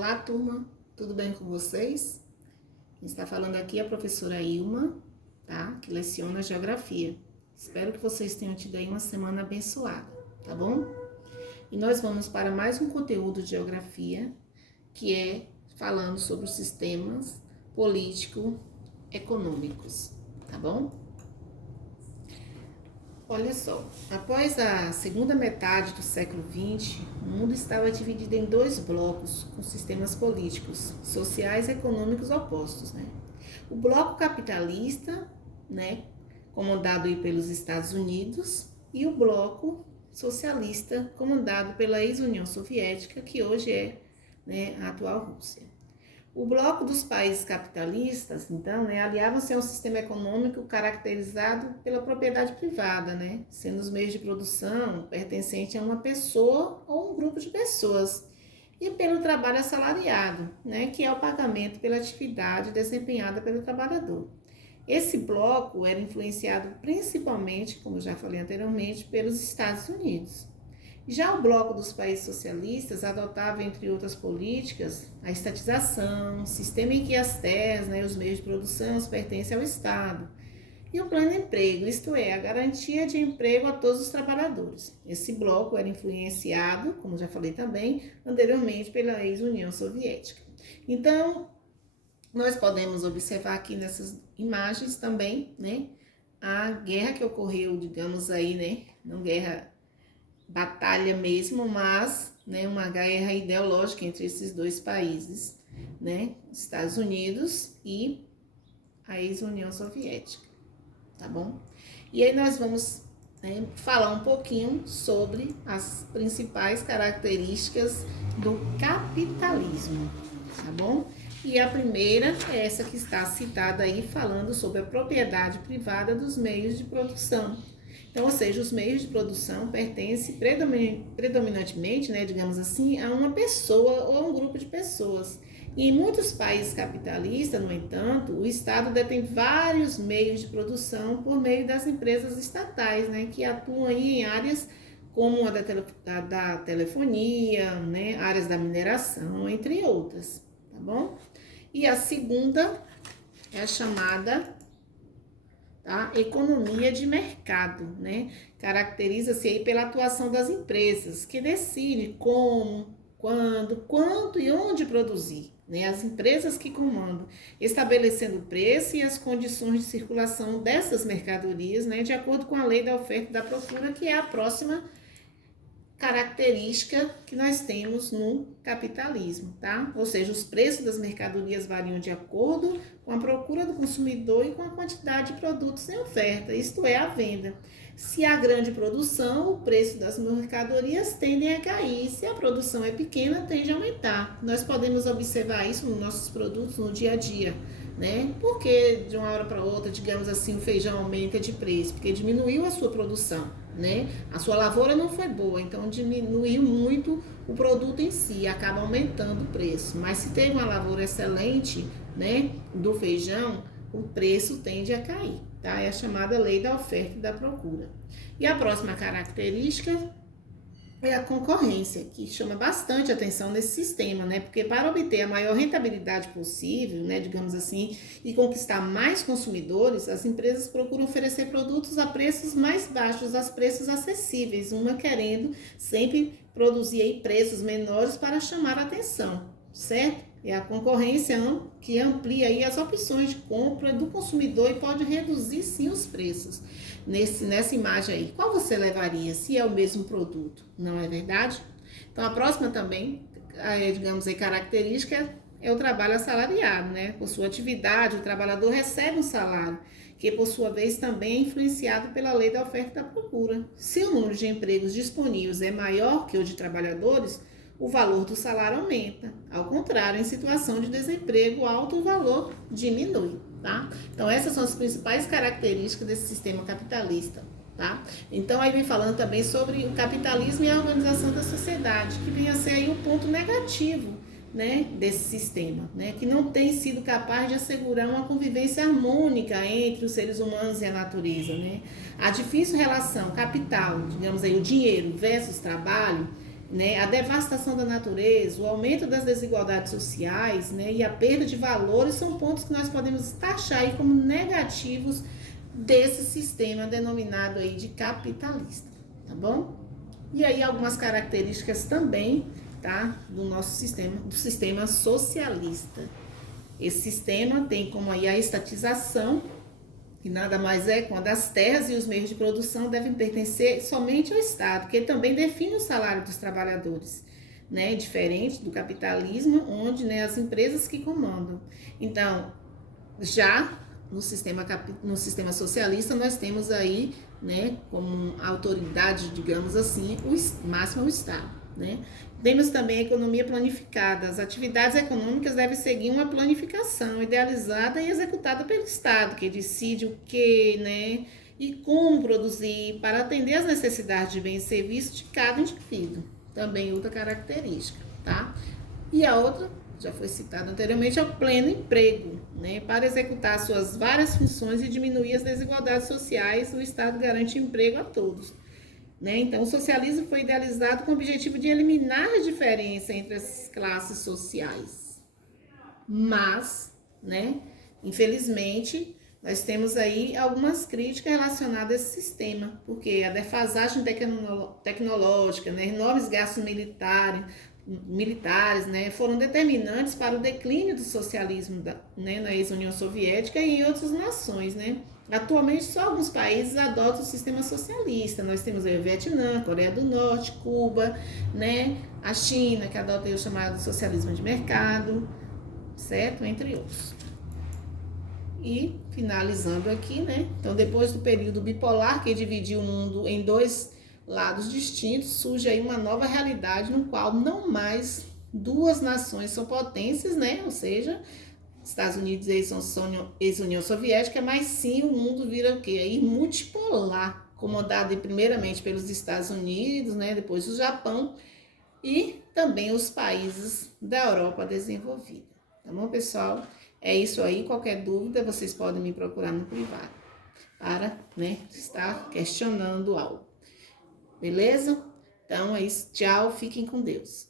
Olá, turma, tudo bem com vocês? Quem está falando aqui é a professora Ilma, tá? Que leciona Geografia. Espero que vocês tenham tido aí uma semana abençoada, tá bom? E nós vamos para mais um conteúdo de Geografia, que é falando sobre os sistemas político-econômicos, tá bom? Olha só, após a segunda metade do século XX, o mundo estava dividido em dois blocos com sistemas políticos, sociais e econômicos opostos, né? O bloco capitalista, né, comandado aí pelos Estados Unidos, e o bloco socialista, comandado pela ex-União Soviética, que hoje é, né, a atual Rússia. O bloco dos países capitalistas, então, né, aliavam-se a um sistema econômico caracterizado pela propriedade privada, né, sendo os meios de produção pertencentes a uma pessoa ou um grupo de pessoas, e pelo trabalho assalariado, né, que é o pagamento pela atividade desempenhada pelo trabalhador. Esse bloco era influenciado principalmente, como eu já falei anteriormente, pelos Estados Unidos. Já o bloco dos países socialistas adotava, entre outras políticas, a estatização, sistema em que as terras, né, os meios de produção pertencem ao Estado, e o plano de emprego, isto é, a garantia de emprego a todos os trabalhadores. Esse bloco era influenciado, como já falei também, anteriormente pela ex-União Soviética. Então, nós podemos observar aqui nessas imagens também, né, a guerra que ocorreu, digamos aí, né, não guerra batalha mesmo, mas, né, uma guerra ideológica entre esses dois países, né, Estados Unidos e a ex-União Soviética, tá bom? E aí nós vamos, né, falar um pouquinho sobre as principais características do capitalismo, tá bom? E a primeira é essa que está citada aí, falando sobre a propriedade privada dos meios de produção. Então, ou seja, os meios de produção pertencem predominantemente, né, digamos assim, a uma pessoa ou a um grupo de pessoas. E em muitos países capitalistas, no entanto, o Estado detém vários meios de produção por meio das empresas estatais, né, que atuam aí em áreas como a da telefonia, né, áreas da mineração, entre outras, tá bom? E a segunda é a chamada economia de mercado, né? Caracteriza-se aí pela atuação das empresas, que decidem como, quando, quanto e onde produzir, né? As empresas que comandam, estabelecendo o preço e as condições de circulação dessas mercadorias, né? De acordo com a lei da oferta e da procura, que é a próxima característica que nós temos no capitalismo, tá? Ou seja, os preços das mercadorias variam de acordo com a procura do consumidor e com a quantidade de produtos em oferta, isto é, a venda. Se há grande produção, o preço das mercadorias tende a cair. Se a produção é pequena, tende a aumentar. Nós podemos observar isso nos nossos produtos no dia a dia, né? Porque de uma hora para outra, digamos assim, o feijão aumenta de preço, porque diminuiu a sua produção, né? A sua lavoura não foi boa, então diminuiu muito o produto em si, acaba aumentando o preço. Mas se tem uma lavoura excelente, né, do feijão, o preço tende a cair, tá? É a chamada lei da oferta e da procura. E a próxima característica é a concorrência, que chama bastante atenção nesse sistema, né? Porque para obter a maior rentabilidade possível, né, digamos assim, e conquistar mais consumidores, as empresas procuram oferecer produtos a preços mais baixos, a preços acessíveis, uma querendo sempre produzir aí preços menores para chamar a atenção, certo? É a concorrência que amplia aí as opções de compra do consumidor e pode reduzir sim os preços. Nessa imagem aí, qual você levaria se é o mesmo produto? Não é verdade? Então a próxima também, digamos aí, característica é o trabalho assalariado, né? Por sua atividade, o trabalhador recebe um salário, que por sua vez também é influenciado pela lei da oferta e da procura. Se o número de empregos disponíveis é maior que o de trabalhadores, o valor do salário aumenta. Ao contrário, em situação de desemprego alto, o valor diminui, tá? Então, essas são as principais características desse sistema capitalista, tá? Então, aí vem falando também sobre o capitalismo e a organização da sociedade, que vem a ser aí um ponto negativo, né, desse sistema, né, que não tem sido capaz de assegurar uma convivência harmônica entre os seres humanos e a natureza, né? A difícil relação capital, digamos aí, o dinheiro versus trabalho, né, a devastação da natureza, o aumento das desigualdades sociais, né, e a perda de valores são pontos que nós podemos taxar aí como negativos desse sistema denominado aí de capitalista, tá bom? E aí algumas características também, tá, do nosso sistema, do sistema socialista. Esse sistema tem como aí a estatização, que nada mais é quando as terras e os meios de produção devem pertencer somente ao Estado, que também define o salário dos trabalhadores, né? Diferente do capitalismo, onde, né, as empresas que comandam. Então, já no sistema socialista, nós temos aí, né, como autoridade, digamos assim, o máximo é o Estado, né? Temos também a economia planificada. As atividades econômicas devem seguir uma planificação idealizada e executada pelo Estado, que decide o que, né, e como produzir para atender às necessidades de bens e serviços de cada indivíduo. Também outra característica, tá? E a outra, já foi citada anteriormente, é o pleno emprego, né? Para executar suas várias funções e diminuir as desigualdades sociais, o Estado garante emprego a todos. Né? Então, o socialismo foi idealizado com o objetivo de eliminar a diferença entre as classes sociais. Mas, né, infelizmente, nós temos aí algumas críticas relacionadas a esse sistema, porque a defasagem tecnológica, né, enormes gastos militares, né, foram determinantes para o declínio do socialismo né, na ex-União Soviética e em outras nações, né? Atualmente, só alguns países adotam o sistema socialista. Nós temos aí o Vietnã, Coreia do Norte, Cuba, né? A China, que adota o chamado socialismo de mercado, certo? Entre outros. E, finalizando aqui, né? Então, depois do período bipolar, que dividiu o mundo em dois lados distintos, surge aí uma nova realidade no qual não mais duas nações são potências, né? Ou seja, Estados Unidos e ex-União Soviética, mas sim o mundo vira o quê? Aí multipolar, comandado primeiramente pelos Estados Unidos, né? Depois o Japão e também os países da Europa desenvolvida. Tá bom, pessoal? É isso aí. Qualquer dúvida, vocês podem me procurar no privado para, né, estar questionando algo. Beleza? Então é isso. Tchau. Fiquem com Deus.